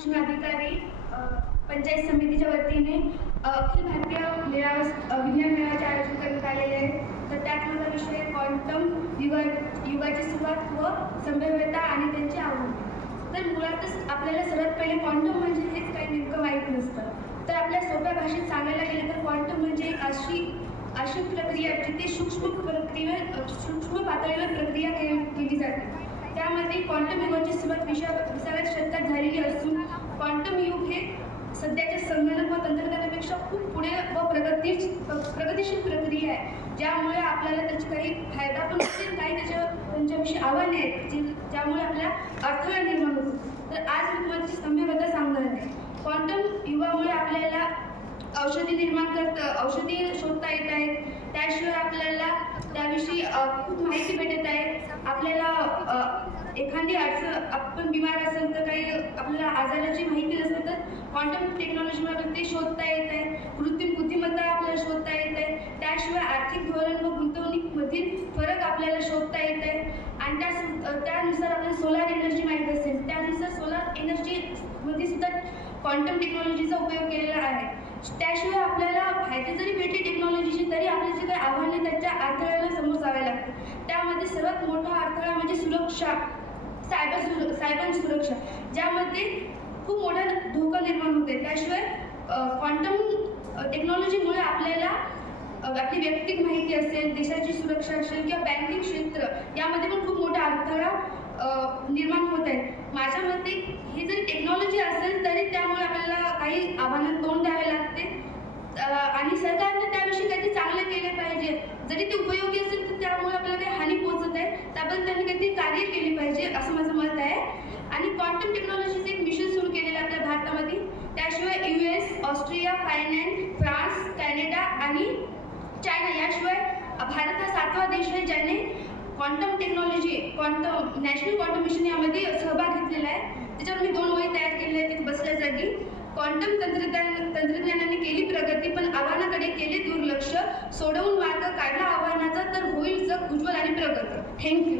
अधिकारी पंचायत समितीच्या वतीने अखिल भारतीय मेळावा विज्ञान मेळाव्याचे आयोजन करण्यात आलेले आहे. तर त्यात माझा विषय क्वांटम युगा युगाची सुरुवात व संभाव्यता आणि त्यांची आव्हान तर मुळातच आपल्याला सर्वात पहिले क्वांटम म्हणजे हेच काही नेमकं माहीत नसतं. तर आपल्या सोप्या भाषेत सांगायला गेलं तर क्वांटम म्हणजे एक अशी अशी प्रक्रिया जिथे सूक्ष्म प्रक्रियेवर सूक्ष्म पातळीवर प्रक्रिया केली जाते. त्यामध्ये क्वांटम युगाची सुरुवात विशा क्वांटम युग हे सध्याच्या संगणक व तंत्रज्ञानापेक्षा खूप पुढे व प्रगती प्रगतीशील प्रक्रिया आहे. ज्यामुळे आपल्याला त्याचे काही फायदा पण होतील काही त्याच्या त्यांच्याविषयी आव्हाने आहेत जे ज्यामुळे आपल्याला अडथळा निर्माण होतो तर आज मी तुम्हाला स्तंभेबद्दल सांगणार आहे. क्वांटम युगामुळे आपल्याला औषधी निर्माण करत औषधी शोधता येत आहेत. त्याशिवाय आपल्याला त्याविषयी खूप माहिती भेटत आहे. एखादी अडचण आपण बिमार असेल तर काही आपल्याला आजाराची माहिती नसेल तर क्वांटम टेक्नॉलॉजीमार्फत ते शोधता येत आहे. कृत्रिम बुद्धिमत्ता आपल्याला शोधता येत आहे. त्याशिवाय आर्थिक धोरण व गुंतवणूकमधील फरक आपल्याला शोधता येत आहे. आणि त्या त्यानुसार आपल्याला सोलार एनर्जी माहीत असेल त्यानुसार सोलार एनर्जीमध्ये सुद्धा क्वांटम टेक्नॉलॉजीचा उपयोग केलेला आहे. त्याशिवाय आपल्याला फायदे जरी भेटले टेक्नॉलॉजीचे तरी आपले जे काही आव्हाने त्याच्या अडथळ्याला समोर जावे लागते. त्यामध्ये सर्वात मोठा अडथळा म्हणजे सुरक्षा. सायबर सुर सायबर सुरक्षा ज्यामध्ये खूप मोठा धोका निर्माण होते त्याशिवाय क्वांटम टेक्नॉलॉजीमुळे आपल्याला आपली वैयक्तिक माहिती असेल देशाची सुरक्षा असेल किंवा बँकिंग क्षेत्र यामध्ये पण खूप मोठा अडथळा निर्माण होत आहे. माझ्या मते ही जरी टेक्नॉलॉजी असेल तरी त्यामुळे आपल्याला काही आव्हानांना तोंड द्यावे लागते अ, आणि सरकारने त्याविषयी काहीतरी चांगलं केले पाहिजे जरी ते उपयोगी असेल तर त्यामुळे आपल्याला काही हानी पोहोचत आहे त्याबद्दल त्यांनी काहीतरी कार्य केले पाहिजे असं माझं मत आहे. आणि क्वांटम टेक्नॉलॉजीचं एक मिशन सुरू केलेलं आहे आपल्या भारतामध्ये. त्याशिवाय U S Austria Finland France Canada आणि चायना याशिवाय भारत हा सातवा देश आहे ज्याने quantum technology quantum national quantum mission यामध्ये सहभाग घेतलेला आहे. त्याच्यावर मी दोन वही तयार केले आहेत. बसल्या जागी. क्वांटम तंत्रज्ञान तंत्रज्ञानाने केली प्रगती पण आव्हानाकडे केले दुर्लक्ष. सोडवून मार्ग काढला आव्हानाचा तर होईल जग उज्ज्वल आणि प्रगत. थँक्यू